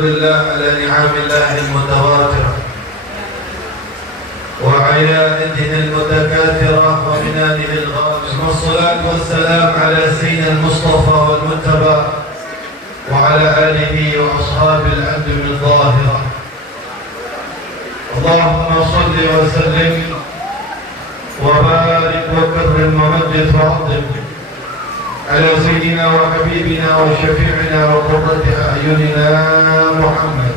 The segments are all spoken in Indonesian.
لله على نعم الله المتواترة وعيائده المتكاثرة ومنانه الغامرة، والصلاة والسلام على سيدنا المصطفى والمتبع وعلى آله وأصحاب الأدب الظاهرة. اللهم صل وسلم وبارك وكرم ومجد وعظم على سيدنا وحبيبنا وشفيعنا وقرة أعيننا محمد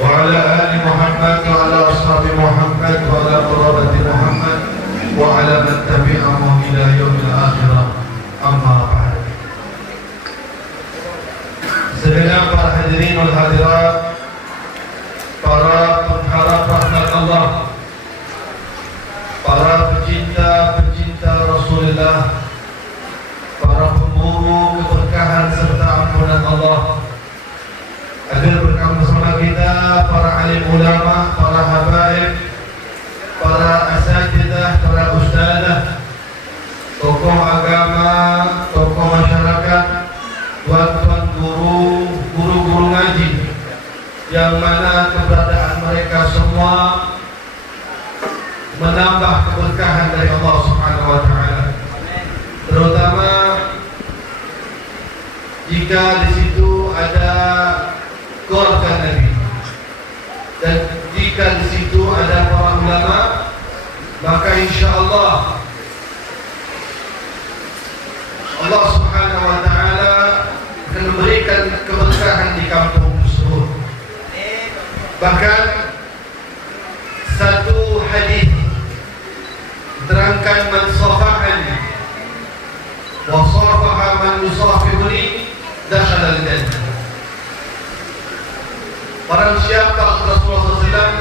وعلى آل محمد وعلى أصحاب محمد وعلى قرابة محمد وعلى من تبعهم إلى يوم الآخرة. أما بعد. Segenap para hadirin wal hadirat, para pengharap rahmat Allah, para pecinta Rasulullah, para pemburu keberkahan serta ampunan Allah, hadir bersama kita para alim ulama, para habaib, para asatidzah, para ustadzah, tokoh agama, tokoh masyarakat, tuan-tuan guru, guru-guru ngaji, yang mana keberadaan mereka semua menambah keberkahan dari Allah Subhanahu wa taala. Terutama jika di situ ada keluarga Nabi, dan jika di situ ada para ulama, maka insya-Allah Allah Subhanahu wa taala akan memberikan keberkahan di kampung tersebut. Bahkan satu hadis terangkan, man safahani wa safaha man yusafihuni dakhala al-jannah. Barang siapa Rasulullah SAW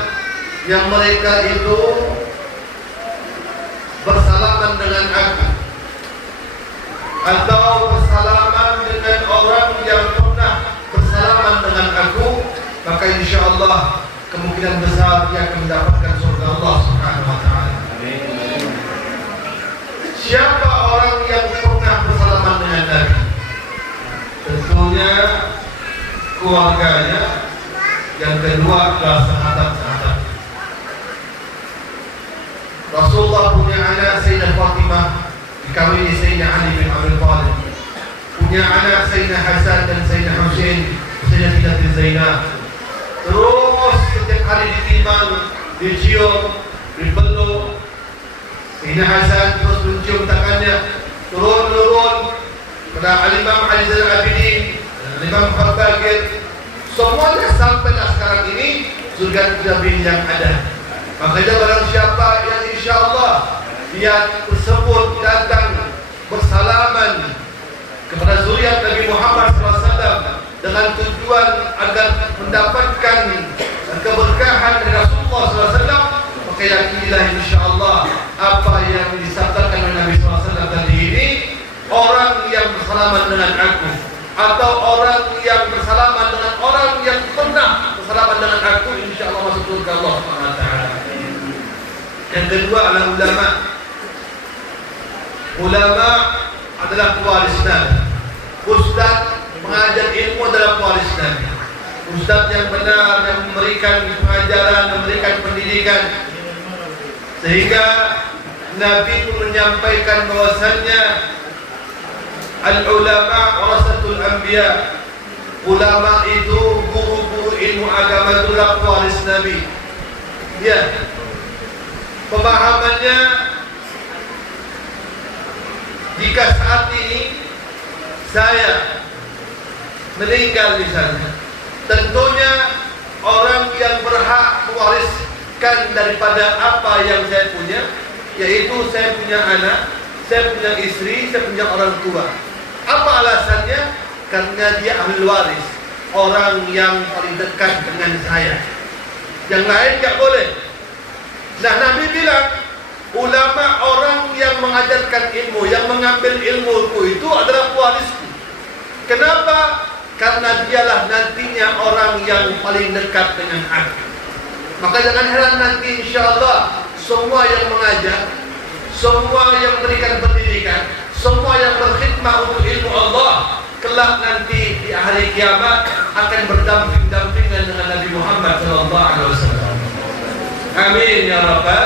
yang mereka itu bersalaman dengan aku atau bersalaman dengan orang yang pernah bersalaman dengan aku, maka insyaallah kemungkinan besar dia akan mendapatkan surga Allah Subhanahu wa taala. Siapa orang yang pernah bersalaman dengan Nabi? Tentunya keluarganya. Yang kedua adalah sahabat-sahabat. Rasulullah punya anak Sayyidah Fatimah, dikawini Sayyidina Ali bin Abi Thalib. Punya anak Sayyidina Hasan dan Sayyidina Husain, Sayyidah Zainab. Terus setiap hari ditimbang, dicium, dipeluk. Sayyidina Hasan terus mencium tangannya, turun pada Imam Ali Zainal Abidin, Imam Al-Baqir. Semuanya sampailah sekarang ini surga Nabi yang ada. Makanya barang siapa yang insyaallah dia tersebut datang bersalaman kepada zuriat Nabi Muhammad SAW dengan tujuan agar mendapatkan keberkahan dari Rasulullah SAW, maka yakinilah insyaallah apa yang disabdakan oleh Nabi SAW tadi ini, orang yang bersalaman dengan aku atau orang yang bersalaman dengan orang yang pernah bersalaman dengan aku, insyaallah masuk surga Allah Subhanahu wa taala. Yang kedua adalah ulama. Ulama adalah pewaris Nabi. Ustaz mengajar ilmu adalah pewaris Nabi. Ustaz yang benar, yang memberikan pengajaran, memberikan pendidikan, sehingga Nabi pun menyampaikan bahwasannya al-ulama warasatul anbiya. Ulama itu guru-guru ilmu agama, itulah pewaris Nabi. Ya. Pemahamannya, jika saat ini saya meninggal misalnya, tentunya orang yang berhak mewariskan daripada apa yang saya punya, yaitu saya punya anak, saya punya istri, saya punya orang tua. Apa alasannya? Karena dia ahli waris, orang yang paling dekat dengan saya. Yang lain tidak boleh. Nah, Nabi bilang, ulama orang yang mengajarkan ilmu, yang mengambil ilmuku itu adalah pewarisku. Kenapa? Karena dialah nantinya orang yang paling dekat dengan aku. Maka jangan heran nanti insyaallah semua yang mengajar, semua yang memberikan pendidikan, semua yang berkhidmah untuk ilmu Allah, kelak nanti di hari kiamat akan berdamping-dampingan dengan Nabi Muhammad SAW. Amin ya Rabbal.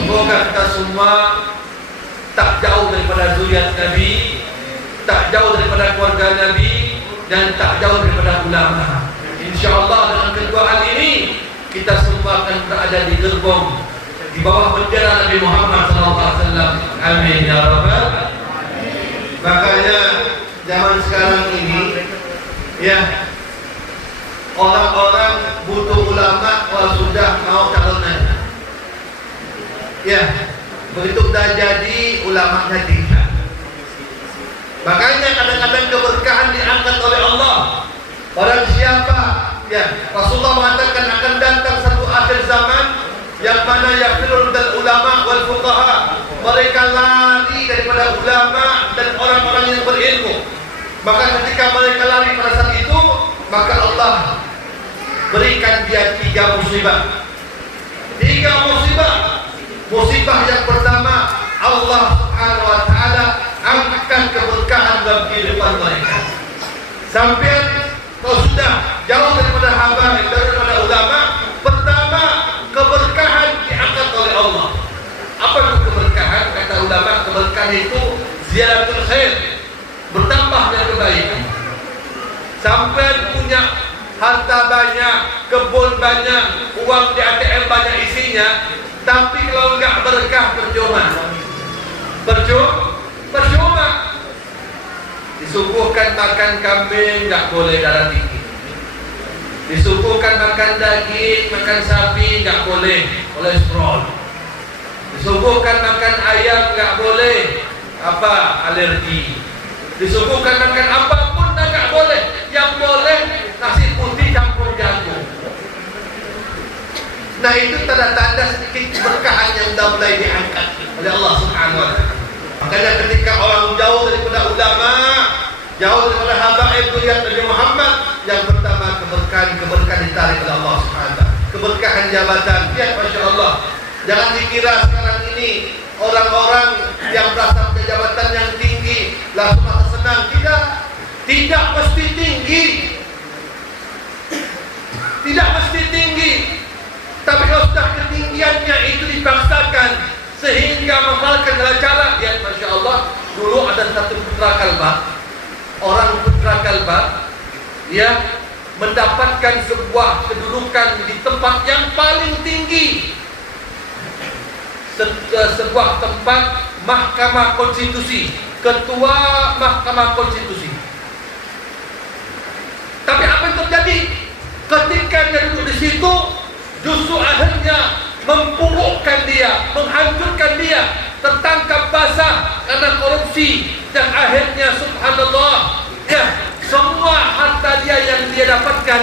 Semoga kita semua tak jauh daripada zuriat Nabi, tak jauh daripada keluarga Nabi, dan tak jauh daripada ulama. InsyaAllah dengan kedua hal ini kita semua akan berada di gerbong di bawah bendera Nabi Muhammad SAW. Amin ya Rabbal. Makanya zaman sekarang ini, ya, orang-orang butuh ulama kalau sudah mau calonan. Ya, begitu dah jadi ulamanya tinggal. Makanya kadang-kadang keberkahan diangkat oleh Allah. Orang siapa? Ya, Rasulullah mengatakan akan datang satu akhir zaman yang mana yafirul dal ulama wal fuqaha. Mereka lari daripada ulama dan orang-orang yang berilmu. Maka ketika mereka lari pada saat itu, maka Allah berikan dia 3 musibah. 3 musibah. Musibah yang pertama, Allah Subhanahu wa taala angkat keberkahan dalam kehidupan mereka. Sampai kalau sudah jauh daripada hamba, daripada ulama, pertama keberkahan diangkat oleh Allah. Apa itu keberkahan? Kata ulama, keberkahan itu ziyadatul khair, bertambahnya kebaikan. Sampai punya harta banyak, kebun banyak, uang di ATM banyak isinya, tapi kalau enggak berkah percuma. Percuma. Disuguhkan makan kambing enggak boleh darah tinggi. Disuguhkan makan daging, makan sapi enggak boleh kolesterol. Disuguhkan makan ayam enggak boleh alergi. Disuguhkan makan apapun enggak boleh. Yang boleh nasi putih campur jagung. Nah, itu tanda-tanda sedikit keberkahan yang sudah mulai diangkat oleh Allah Subhanahu wa taala. Makanya ketika orang jauh daripada ulama, jauh daripada habaib zuriat Nabi Muhammad, yang pertama keberkahan ditarik oleh Allah Subhanahu wa taala. Keberkahan jabatan. Lihat, Masya Allah. Jangan dikira sekarang ini orang-orang yang merasa punya jabatan yang tinggi langsung merasa senang. Tidak mesti tinggi. Tidak mesti tinggi. Tapi kalau sudah ketinggiannya itu dipaksakan sehingga menghalalkan segala cara. Lihat, Masya Allah, dulu ada satu putra kalbar. Orang putra kalbar, ya, mendapatkan sebuah kedudukan di tempat yang paling tinggi, sebuah tempat Mahkamah Konstitusi, ketua Mahkamah Konstitusi. Tapi apa yang terjadi ketika dia duduk di situ? Justru akhirnya memburukkan dia, menghancurkan dia, tertangkap basah karena korupsi, dan akhirnya subhanallah, ya, semua harta dia yang dia dapatkan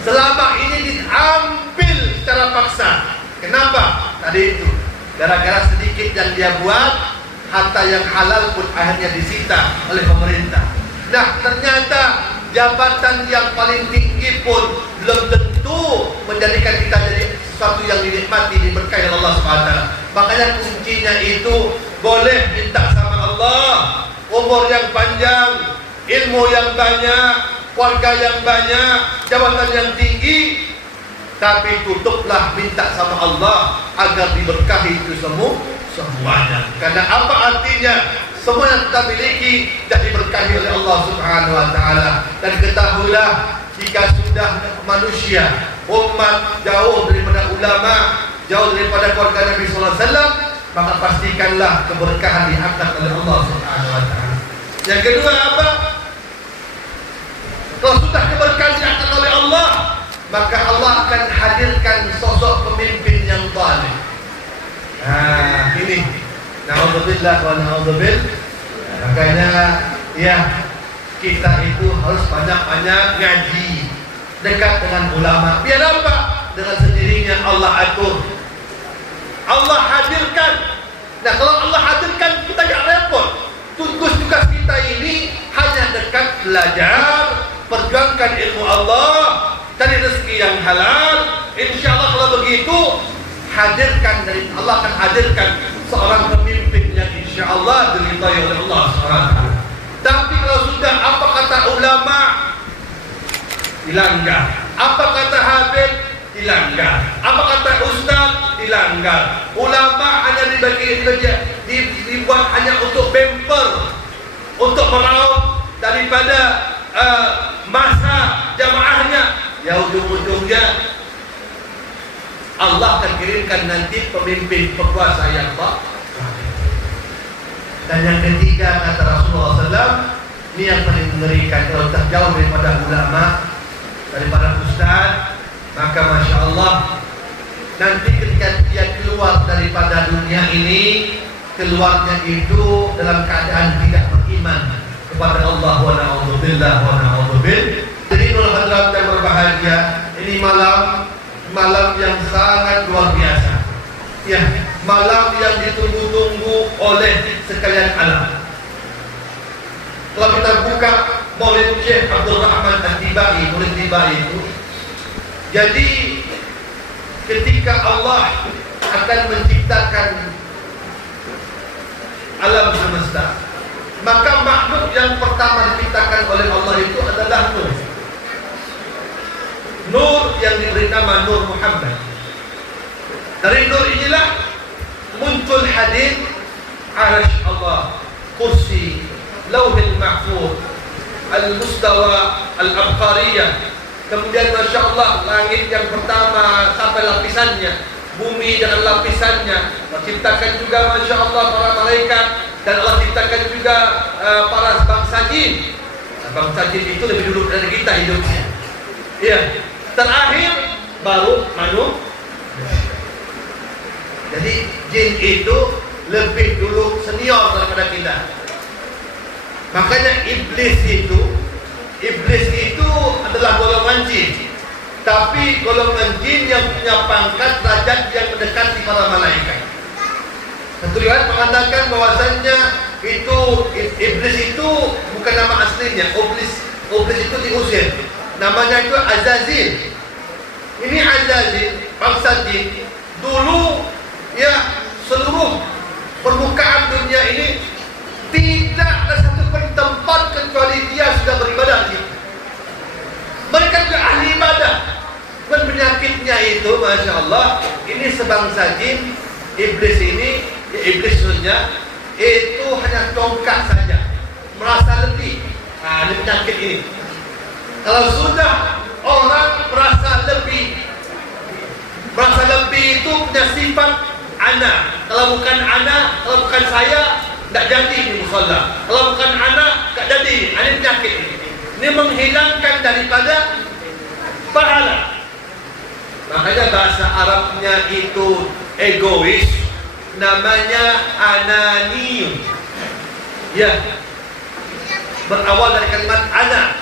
selama ini diambil secara paksa. Kenapa? Tadi itu gara-gara sedikit yang dia buat, harta yang halal pun akhirnya disita oleh pemerintah. Nah, ternyata jabatan yang paling tinggi pun belum tentu menjadikan kita jadi sesuatu yang dinikmati, diberkahi oleh Allah Subhanahu wa taala. Makanya kuncinya itu boleh minta sama Allah umur yang panjang, ilmu yang banyak, keluarga yang banyak, jabatan yang tinggi, tapi tutuplah minta sama Allah agar diberkahi itu semuanya. Karena apa artinya? Semua yang kita miliki dan diberkahi oleh Allah Subhanahu wa taala. Dan ketahuilah, jika sudah manusia, umat jauh daripada ulama, jauh daripada keluarga Nabi sallallahu alaihi wasallam, maka pastikanlah keberkahan diangkat oleh Allah Subhanahu wa taala. Yang kedua apa? Kalau sudah keberkahan diangkat oleh Allah, maka Allah akan hadirkan sosok pemimpin yang zalim. Ini na'udzubillah wa na'udzubil. Makanya ya, kita itu harus banyak-banyak ngaji, dekat dengan ulama. Biar apa? Dengan sendirinya Allah atur, Allah hadirkan. Nah, kalau Allah hadirkan, kita gak repot. Tugas kita ini hanya dekat belajar, perjuangkan ilmu Allah, cari rezeki yang halal. Insya Allah kalau begitu, hadirkan dari Allah akan hadirkan seorang pemimpin yang insya Allah diridhai oleh Allah SWT. Tapi kalau sudah apa kata ulama, dilanggar. Apa kata Habib? Dilanggar. Apa kata Ustaz? Dilanggar. Ulama hanya dibuat hanya untuk bemper, untuk meraup daripada masa jamaahnya. Ya ujung-ujungnya Allah akan kirimkan nanti pemimpin penguasa yang baik. Dan yang ketiga kata Rasulullah SAW, ini yang paling mengerikan. Kalau tak jauh daripada ulama, daripada ustaz, maka Masya Allah, nanti ketika dia keluar daripada dunia ini, keluarnya itu dalam keadaan tidak beriman kepada Allah. Wa na'udzubillah wa na'udzubillah. Jadi nurul hadirat yang berbahagia, ini malam yang sangat luar biasa. Ya, malam yang ditunggu-tunggu oleh sekalian alam. Kalau kita buka Maulid Syekh Abdul Rahman Al-Tibai, Maulid Tibai itu, jadi ketika Allah akan menciptakan alam semesta, maka makhluk yang pertama diciptakan oleh Allah itu adalah Nur. Nur yang diberi nama Nur Muhammad. Dari nur inilah muncul hadis Arsy Allah, kursi, lauhil mahfuz, al-mustawa, al-abqariyah. Kemudian Masya Allah, langit yang pertama sampai lapisannya, bumi dengan lapisannya. Menciptakan juga Masya Allah para malaikat, dan Allah ciptakan juga para bangsa jin. Bangsa jin itu lebih dulu dari kita hidupnya. Iya. Terakhir baru manusia. Jadi jin itu lebih dulu senior daripada kita. Makanya iblis itu adalah golongan jin. Tapi golongan jin yang punya pangkat derajat yang mendekati para malaikat. Satu riwayat mengatakan bahwasannya itu iblis itu bukan nama aslinya. Iblis itu diusir. Namanya itu Azazil. Ini Azazil, bangsa jin. Dulu ya, seluruh permukaan dunia ini tidak ada satu pun tempat kecuali dia sudah beribadah di situ. Mereka juga ahli ibadah. Dan penyakitnya itu, Masya Allah, ini sebangsa jin, iblis ini, ya iblis sebenarnya itu hanya tongkat saja, merasa lebih. Nah, ini penyakit ini. Kalau sudah orang merasa lebih itu punya sifat ana. Kalau bukan ana, kalau bukan saya, tidak jadi di musola. Kalau bukan ana, tidak jadi. Ini penyakit ini. Ini menghilangkan daripada pahala. Makanya bahasa Arabnya itu egois, namanya ananiun. Ya, berawal dari kalimat ana.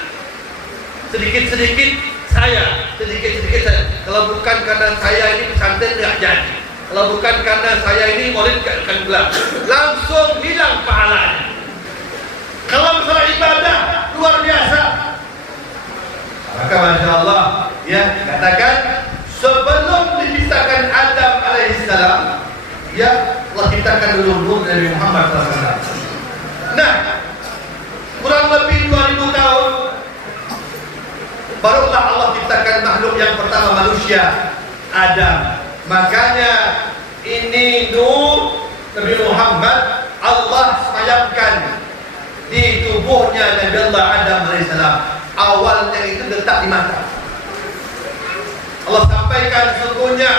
Sedikit-sedikit saya, sedikit-sedikit saya. Kalau bukan karena saya ini pesantren tidak jadi. Kalau bukan karena saya ini maulid tidak akan gelap. Langsung hilang pahalanya. Kalau masalah ibadah luar biasa. Maka Masya Allah, ya katakan sebelum diciptakan Adam alaihissalam, ya Allah ciptakan dulu Nur dari Muhammad SAW. Nah, kurang lebih 2000 tahun barulah Allah ciptakan makhluk yang pertama, manusia, Adam. Makanya ini Nur Nabi Muhammad Allah semayamkan di tubuhnya Nabi Allah Adam alaihissalam. Awalnya itu letak di mata. Allah sampaikan sesungguhnya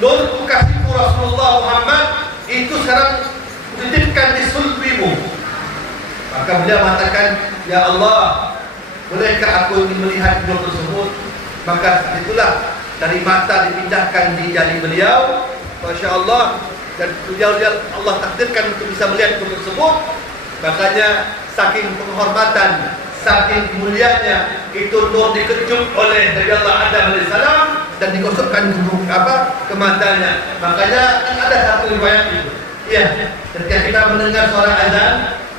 Nur kekasihku Rasulullah Muhammad itu sekarang dititipkan di sulbimu. Maka beliau mengatakan, ya Allah, bolehkah aku ingin melihat Nur tersebut? Maka itulah dari mata dipindahkan di jari beliau, Masya Allah. Dan beliau Allah takdirkan untuk bisa melihat Nur tersebut. Makanya saking penghormatan, saking mulianya itu Nur dikecup oleh Nabi Allah Adam alaihissalam dan digosokkan ke matanya. Makanya kan ada satu riwayat itu. Iya, ketika kita mendengar suara azan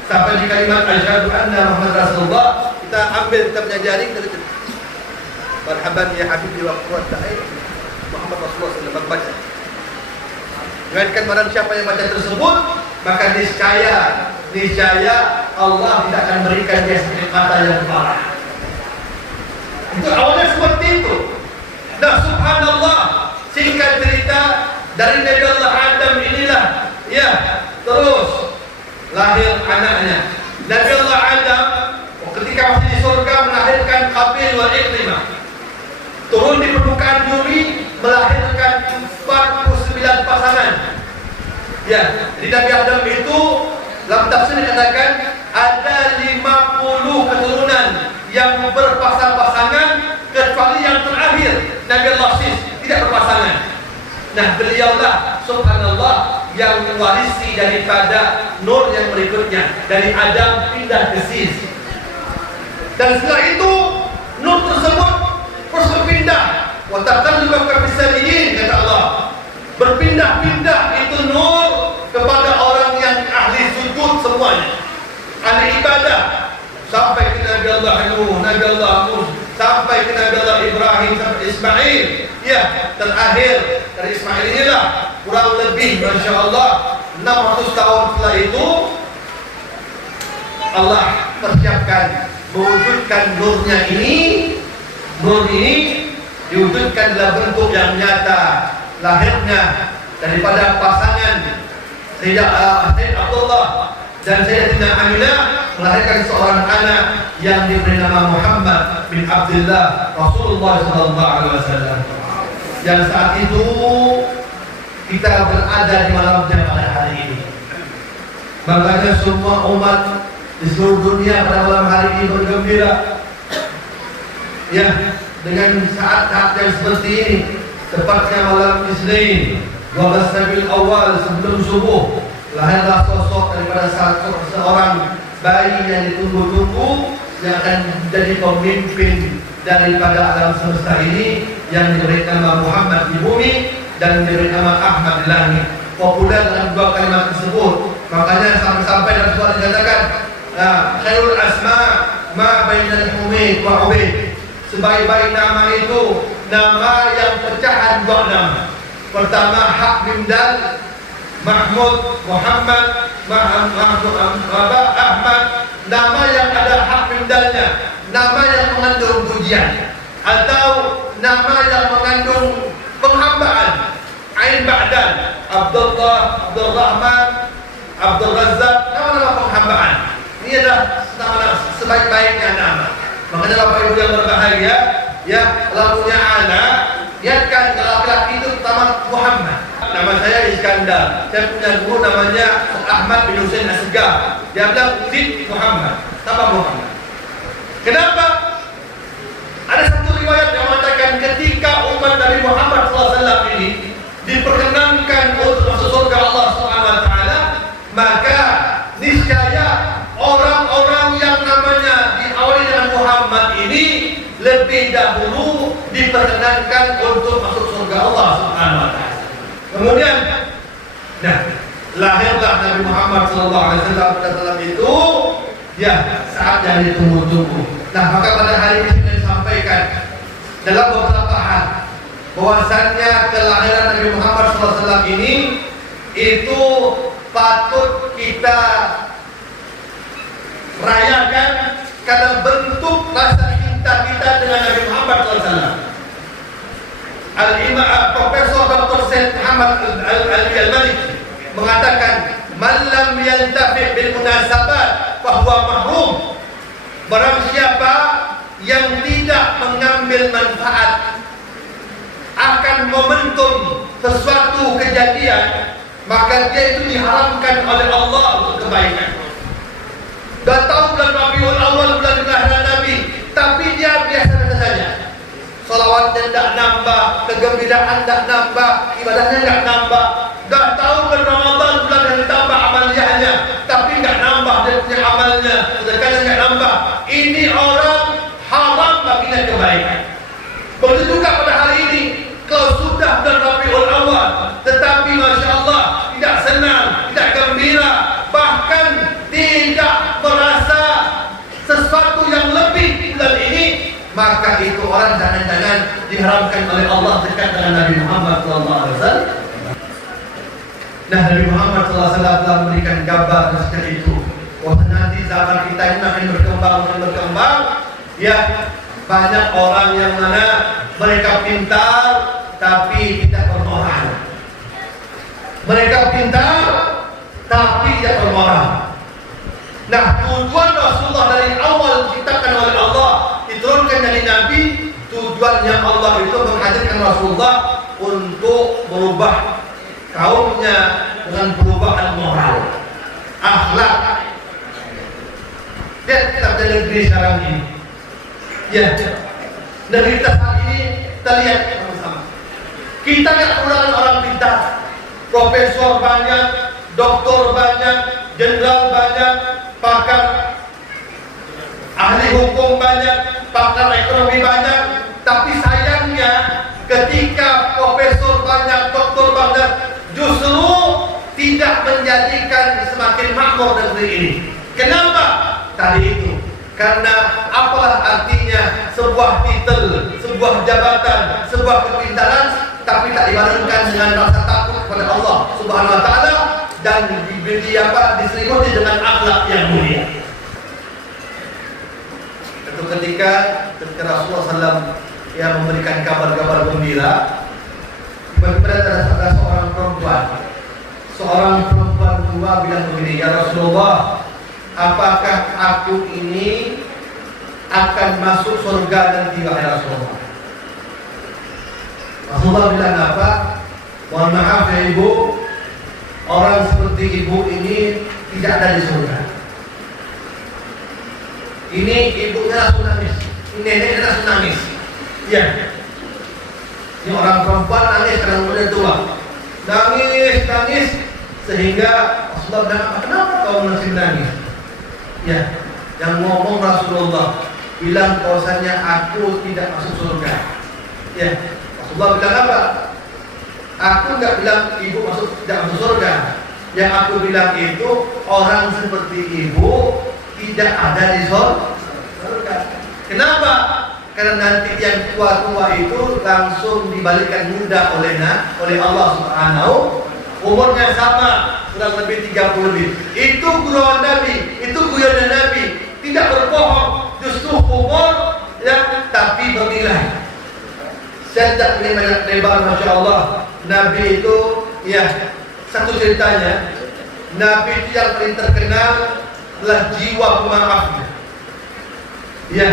sampai di kalimat asyhadu anna Muhammad Rasulullah, kita ambil kitabnya jaring dari itu. Marhaban ya habibi wa qurrata ain Muhammad Rasulullah sallallahu alaihi wasallam. Diriwayatkan barang siapa yang baca tersebut, maka niscaya Allah tidak akan berikan dia sakit mata yang parah. Itu awalnya semua Nah, subhanallah, singkat cerita, dari Nabi Allah Adam inilah, ya, terus lahir anaknya. Nabi Allah Adam ketika masih di surga melahirkan Qabil wa Ikrimah. Turun di permukaan bumi melahirkan 49 pasangan. Ya, jadi Nabi Adam itu dalam tafsir dikatakan ada 50 keturunan yang berpasang-pasangan kecuali yang terakhir Nabi Allah Sis tidak berpasangan. Nah, beliaulah subhanallah yang mewarisi daripada nur yang berikutnya, dari Adam pindah ke Sis. Dan setelah itu nur tersebut terus berpindah. Wa taqalluba fi salihin, kata Allah. Berpindah-pindah itu nur kepada orang yang ahli sujud semuanya, ahli ibadah, sampai ke Nabi Allah Nuh, Nabi Allah Musa, sampai ke Nabi Allah Ibrahim, sampai Ismail. Ya, terakhir dari Ismail inilah kurang lebih Masya Allah 600 tahun setelah itu Allah persiapkan mewujudkan nurnya ini. Nur ini diwujudkan dalam bentuk yang nyata, lahirnya daripada pasangan Sayyid Abdullah dan Sayyidatina Aminah melahirkan seorang anak yang diberi nama Muhammad bin Abdullah Rasulullah SAW. Dan saat itu kita berada di malamnya pada hari ini. Makanya semua umat di seluruh dunia pada malam hari ini bergembira. Ya, dengan saat-saat yang seperti ini, tepatnya malam Isnin 12 Rabiul Awal sebelum subuh, lahirlah sosok daripada seorang bayi yang ditunggu-tunggu yang akan menjadi pemimpin daripada alam semesta ini, yang diberi nama Muhammad di bumi dan diberi nama Ahmad di langit. Populer dalam dua kalimat tersebut. Makanya sampai dalam surat dikatakan khairul asma ma bainal humaid wa ubaid. Sebaik-baik nama itu nama yang pecahan dua nama. Pertama hak bimdal, Mahmud, Muhammad, Ahmad. Nama yang ada hak bimdalnya, nama yang mengandung pujian, atau nama yang mengandung penghambaan. Ain ba'dan, Abdullah, Abdul Rahman, Abdul Razak, nama-nama penghambaan. Ini adalah nama sebaik-baiknya nama. Makanya Bapak Ibu yang berbahagia, ya, kalau punya anak, niatkan laki-laki itu pertama Muhammad. Nama saya Iskandar. Saya punya guru namanya Ahmad bin Husain Asgar. Dia bilang Zid Muhammad, tambah Muhammad. Kenapa? Ada satu riwayat yang mengatakan ketika umat Nabi Muhammad SAW ini diperkenankan untuk masuk surga Allah SWT, maka niscaya orang-orang yang namanya diawali dengan Muhammad ini lebih dahulu diperkenankan untuk masuk surga Allah SWT. Kemudian, nah, lahirlah Nabi Muhammad SAW pada malam itu, ya, saat yang ditunggu-tunggu. Nah, maka pada hari ini kita disampaikan dalam beberapa hal bahwasannya kelahiran Nabi Muhammad SAW ini itu patut kita rayakan karena bentuk rasa cinta kita dengan Nabi Muhammad SAW. Al-Imam Profesor Dr. Said Muhammad Al-Malik mengatakan, "Man lam yantafi' bil munasabat fahuwa mahrum." Barang siapa yang tidak mengambil manfaat akan momentum sesuatu kejadian, maka dia itu diharamkan oleh Allah untuk kebaikan. Dah tahu bulan Rabiul Awal bulan kelahiran Nabi, tapi dia biasa-biasa saja. Salawatnya tidak nambah, kegembiraan tidak nambah, ibadahnya tidak nambah. Dah tahu bulan Ramadan bulan yang ditambah amaliyahnya, tapi tidak nambah dia punya amalnya, sedekahnya tidak nambah. Ini orang haram baginya kebaikan. Begitu juga pada hari ini, kalau sudah bulan Rabiul Awal, tetapi Masya Allah tidak senang, tidak gembira, bahkan tidak merasa sesuatu yang lebih bulan ini, maka itu orang jangan-jangan diharamkan oleh Allah dekat dengan Nabi Muhammad SAW. Nah, Nabi Muhammad SAW telah memberikan gambar sejak itu. Wah, nanti zaman kita ini makin berkembang, ya, Banyak orang yang mana mereka pintar tapi tidak bermoral. Mereka pintar tapi tidak bermoral. Nah, tujuan Rasulullah dari awal diciptakan oleh Allah, diturunkan dari Nabi, tujuannya Allah itu menghadirkan Rasulullah untuk merubah kaumnya dengan perubahan moral, akhlak. Lihat kita di negeri sekarang ini. Ya, negeri kita saat ini kita lihat sama-sama. Kita nggak kekurangan orang pintar, profesor banyak, doktor banyak, jenderal banyak, pakar ahli hukum banyak, pakar ekonomi banyak. Tapi sayangnya ketika profesor banyak, doktor banyak, justru tidak menjadikan semakin makmur negeri ini. Kenapa? Tadi itu, karena apalah artinya sebuah titel, sebuah jabatan, sebuah kepintaran, tapi tak dibarengkan dengan rasa takut kepada Allah Subhanahu Wa Taala dan diselimuti dengan akhlak yang mulia. Itu ketika Rasulullah SAW yang memberikan kabar-kabar gembira, tiba-tiba ada seorang perempuan tua bilang begini, ya Rasulullah, apakah aku ini akan masuk surga nanti wahai Rasulullah? Rasulullah bilang apa? Mohon maaf ya ibu, orang seperti ibu ini tidak ada di surga. Ini ibunya langsung nangis, ini neneknya langsung nangis. Ya, ini orang perempuan nangis karena udah tua, nangis sehingga Rasulullah bilang, kenapa kau masih nangis? Ya, yang ngomong Rasulullah bilang bahwasanya aku tidak masuk surga. Ya, Rasulullah bilang apa? Aku nggak bilang ibu tidak masuk surga. Yang aku bilang itu orang seperti ibu tidak ada di surga. Kenapa? Karena nanti yang tua-tua itu langsung dibalikan muda oleh Allah Subhanahu. Umurnya sama, kurang lebih 30 lebih. Itu guruan Nabi, itu guyonan Nabi. Tidak berbohong, justru umur ya, tapi bernilai. Saya tidak ingin banyak lebar, Masya Allah. Nabi itu, ya, satu ceritanya, Nabi itu yang paling terkenal adalah jiwa pemaafnya. Ya,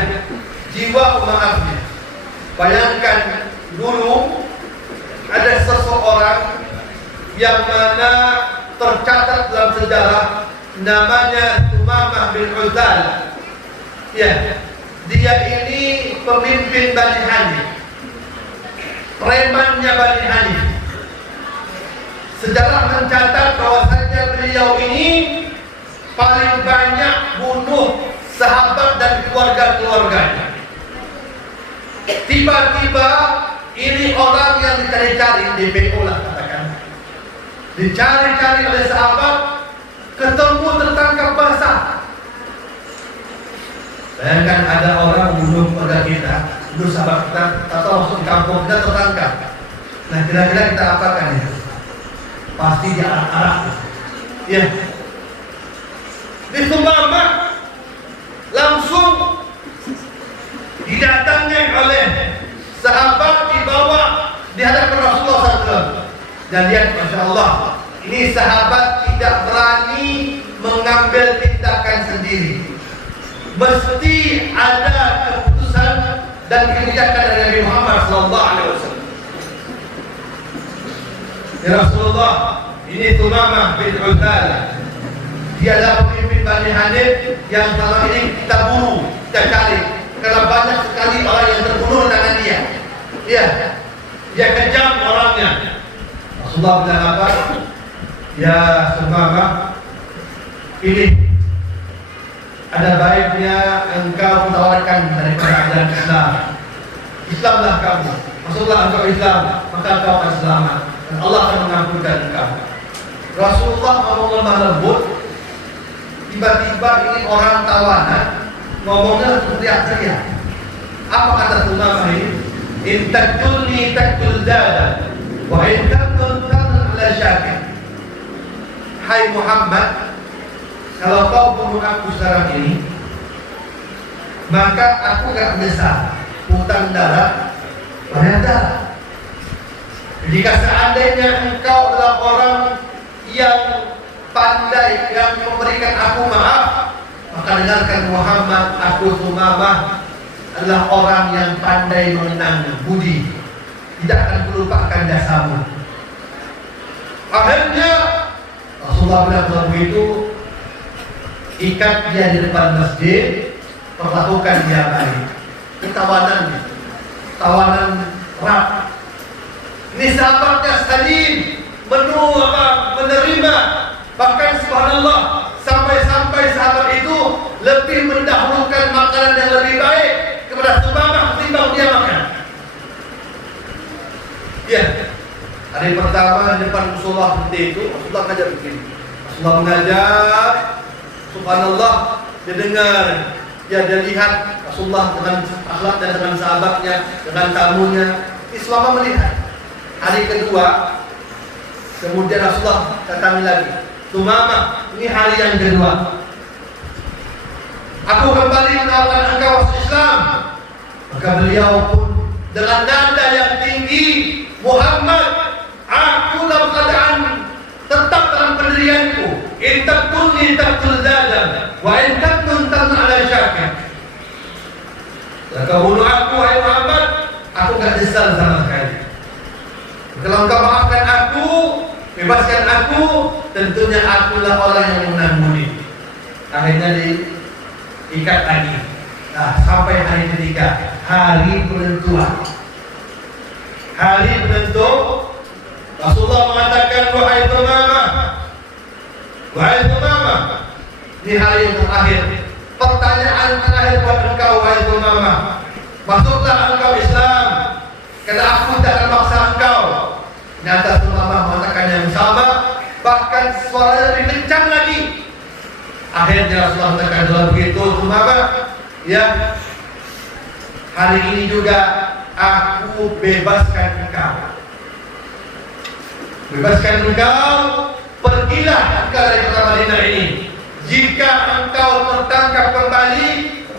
jiwa pemaafnya. Bayangkan dulu ada seseorang yang mana tercatat dalam sejarah namanya Tumamah bin Utsal. Ya, dia ini pemimpin Bani Hanif, premannya Bani Hanif. Sejarah mencatat bahwasanya beliau ini paling banyak bunuh sahabat dan keluarga-keluarganya. Tiba-tiba ini orang yang dicari-cari, DPO lah katakan, dicari-cari oleh sahabat, ketemu tertangkap basah. Bayangkan ada orang bunuh keluarga kita, bunuh sahabat kita, atau langsung kampung kita tertangkap. Nah, kira-kira kita apakan ya? Pasti dia arak-arak. Ya. Di Tumamah langsung didatangi oleh sahabat, dibawa di hadapan Rasulullah SAW. Dan lihat, Masya Allah, ini sahabat tidak berani mengambil tindakan sendiri. Mesti ada keputusan dan kebijakan dari Nabi Muhammad SAW. Ya Rasulullah, ini Tumamah bin Utsal. Dia adalah pemimpin Bani Hanif yang selama ini kita buru, kita cari. Karena banyak sekali orang yang terbunuh tangan dia. Ya, dia kejam orangnya. Rasulullah bilang apa? Ya Tumamah, ini ada baiknya engkau tawarkan daripada ajaran Islam. Islamlah kamu, masuklah engkau Islam, maka engkau akan selamat dan Allah akan mengampunkan engkau. Rasulullah ngomong lemah lembut. Tiba-tiba ini orang tawanan ngomongnya teriak-teriak. Apa kata Tumamah ini? In taqtulni taqtul zada wa in taqtul ala syakir. Hai Muhammad, kalau kau bunuh aku sekarang ini, maka aku gak menyesal. hutang darah bayar darah. Jika seandainya engkau adalah orang yang pandai, yang memberikan aku maaf, maka dengarkan Muhammad, aku Sumamah adalah orang yang pandai mengenang budi, tidak akan melupakan jasamu. Akhirnya Rasulullah bilang begitu, ikat dia di depan masjid, perlakukan dia baik. Ketawanan, tawanan erat. Ini sahabatnya salim, menerima. Bahkan subhanallah, sampai-sampai sahabat itu lebih mendahulukan makanan yang lebih baik kepada Sumamah ketimbang dia makan. Ya, hari pertama di depan Rasulullah seperti itu, Rasulullah mengajar begini. Rasulullah mengajar, subhanallah, dia dengar, dia lihat Rasulullah dengan akhlak dan dengan sahabatnya, dengan tamunya. Islam melihat. Hari kedua, kemudian Rasulullah datangi lagi. Sumamah, ini hari yang kedua. Aku kembali menawarkan engkau masuk Islam. Maka beliau pun dengan nada yang tinggi, Muhammad, aku dalam keadaan tetap dalam pendirianku. In taktunni taktul zalam, wa in taktun taktul ala syakir. Jika bunuh aku, hai Muhammad, aku gak nyesal sama sekali. Kalau engkau maafkan aku, bebaskan aku, tentunya akulah orang yang menang budi. Akhirnya diikat lagi. Nah, sampai hari ketiga, hari penentuan. Hari penentu, Rasulullah mengatakan, wahai Sumamah, ini hari yang terakhir. Pertanyaan terakhir buat engkau, wahai Sumamah, masuklah engkau Islam, karena aku tidak akan maksa engkau. Nyata Sumamah mengatakan yang sama, bahkan suaranya lebih kencang lagi. Akhirnya Rasulullah mengatakan dalam begitu, Sumamah, ya, hari ini juga aku bebaskan engkau. Bebaskan engkau, pergilah engkau dari kota Madinah ini. Jika engkau tertangkap kembali,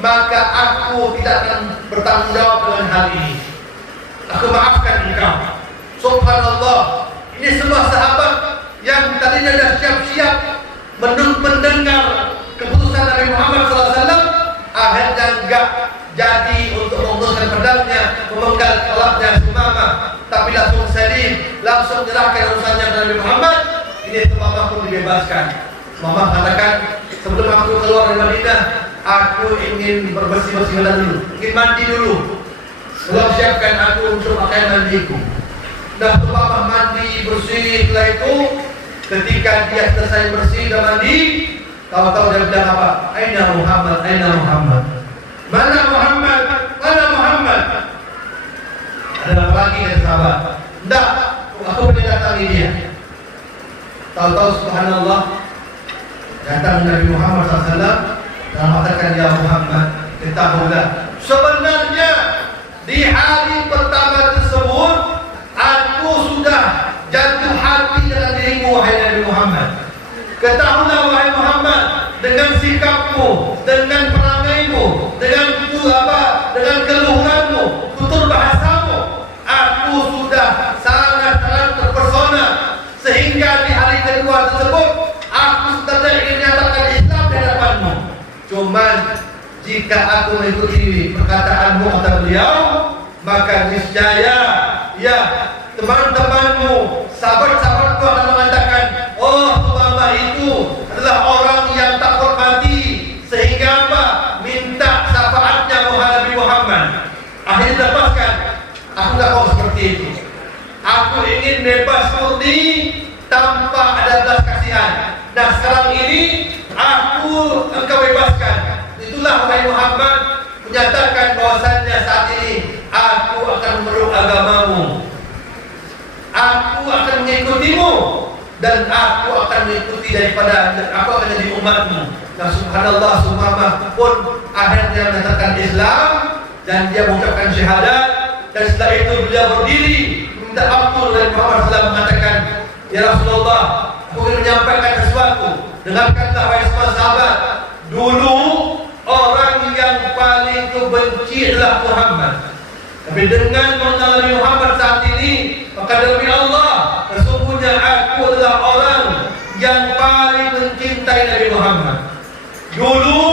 maka aku tidak akan bertanggung jawab dengan hal ini. Aku maafkan engkau. Subhanallah, ini semua sahabat yang tadinya sudah siap-siap mendengar keputusan Nabi Muhammad SAW, akhirnya enggak jadi untuk memutuskan pedangnya, memenggal kepalanya Sumamah, tapi langsung salim, langsung menyerahkan urusannya kepada Nabi Muhammad. Ini Sumamah pun dibebaskan. Sumamah katakan, sebelum aku keluar dari Madinah, aku ingin bersih-bersih dulu, ingin mandi dulu. Tolong siapkan aku untuk pakaian mandiku. Dah Sumamah mandi bersih, setelah itu ketika dia selesai bersih dan mandi, tahu-tahu dia bilang apa? Aina Muhammad, aina Muhammad. Mana Muhammad? Mana Muhammad? Ada lagi dari sahabat. Tidak, aku mendatangi dia. Tahu-tahu subhanallah, datang Nabi Muhammad SAW dan mengatakan, ya Muhammad, ketahuilah, sebenarnya di hari pertama tersebut aku sudah jatuh hati dengan dirimu, wahai Nabi Muhammad. Ketahuilah wahai Muhammad, dengan sikapmu, dengan perangaimu, dengan dengan keluhuranmu, tutur bahasamu, aku sudah sangat terpesona, sehingga di hari kedua tersebut aku sudah ingin menyatakan Islam di hadapanmu. Cuman jika aku mengikuti perkataanmu, kata beliau, maka niscaya ya teman-temanmu, sahabat-sahabatku akan mengatakan, oh Sumamah itu adalah orang yang tak hormati, sehingga apa? Minta syafaatnya Nabi Muhammad. Akhirnya lepaskan. Aku tak mau seperti itu. Aku ingin bebas murni tanpa ada belas kasihan. Nah sekarang ini engkau bebaskan. Itulah wahai Muhammad, menyatakan bahwasannya saat ini aku akan memeluk agamamu, aku akan mengikutimu, dan aku akan mengikuti aku akan jadi umatmu. Nah subhanallah, Sumamah pun akhirnya menyatakan Islam dan dia mengucapkan syahadat. Dan setelah itu beliau berdiri minta ampun, dan Muhammad SAW mengatakan, ya Rasulullah, aku ingin menyampaikan sesuatu. Dengarkanlah wahai semua sahabat, dulu orang yang paling kubenci adalah Muhammad. Tapi dengan mengenal Nabi Muhammad saat ini, maka demi Allah, sesungguhnya aku adalah orang yang paling mencintai Nabi Muhammad. Dulu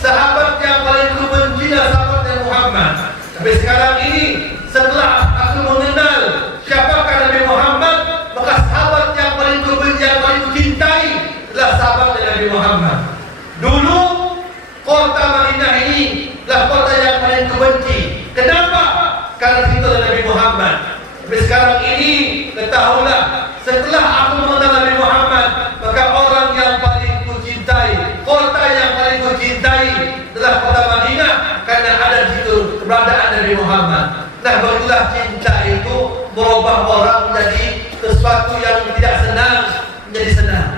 sahabat yang paling ku benci adalah sahabatnya Muhammad. Tapi sekarang ini, setelah aku mengenal siapakah Nabi Muhammad, maka sahabat yang paling ku benci, yang paling ku cintai adalah sahabatnya Nabi Muhammad. Dulu kota Madinah ini adalah kota yang paling ku benci. Kenapa? Karena situ ada Nabi Muhammad. Tapi sekarang ini ketahuilah, setelah aku mengenal Nabi Muhammad, maka orang yang paling ku cintai, kota yang paling ku cintai adalah kota Madinah, karena ada di situ keberadaan Nabi Muhammad. Nah, barulah cinta itu merubah orang menjadi sesuatu yang tidak senang menjadi senang.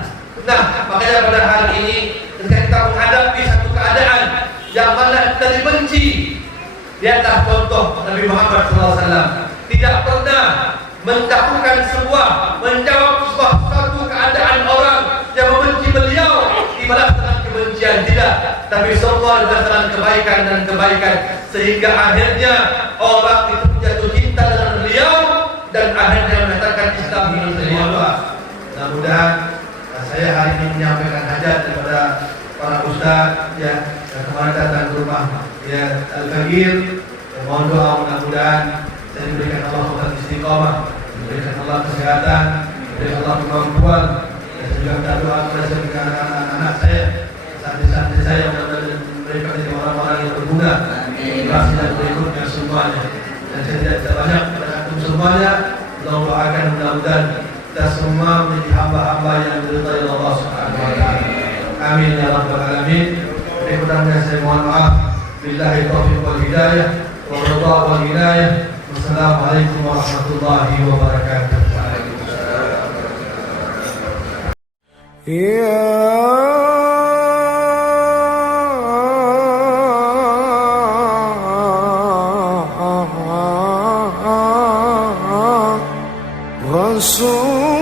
Nah, makanya pada hari ini ketika kita menghadapi satu keadaan yang mana kita dibenci, lihatlah contoh Nabi Muhammad SAW. Tidak pernah melakukan menjawab sebuah satu keadaan orang yang membenci beliau dibalas dengan kebencian, tidak. Tapi semua dengan kebaikan dan kebaikan, sehingga akhirnya orang itu jatuh cinta dengan beliau dan akhirnya menetapkan Islam di beliau. Mudah-mudahan saya hari ini menyampaikan hajat kepada para ustaz yang kemarin datang ke rumah ya Al-Faqir. Mohon doa mudah-mudahan saya diberikan Allah kekuatan istiqamah, diberikan Allah kesehatan, diberikan Allah kemampuan, dan juga minta doa kepada anak-anak saya, santri-santri saya, mudah-mudahan mereka menjadi orang-orang yang berguna generasi dan berikutnya semuanya. Dan saya tidak banyak kepada antum semuanya, tolong doakan mudah-mudahan kita semua menjadi hamba-hamba yang diridhai Allah Subhanahu wa taala. Amin ya rabbal alamin. Berikutnya saya mohon maaf. Billahi taufiq wal hidayah wa ridha wal hidayah. Wassalamualaikum warahmatullahi wabarakatuh. Ya Rasul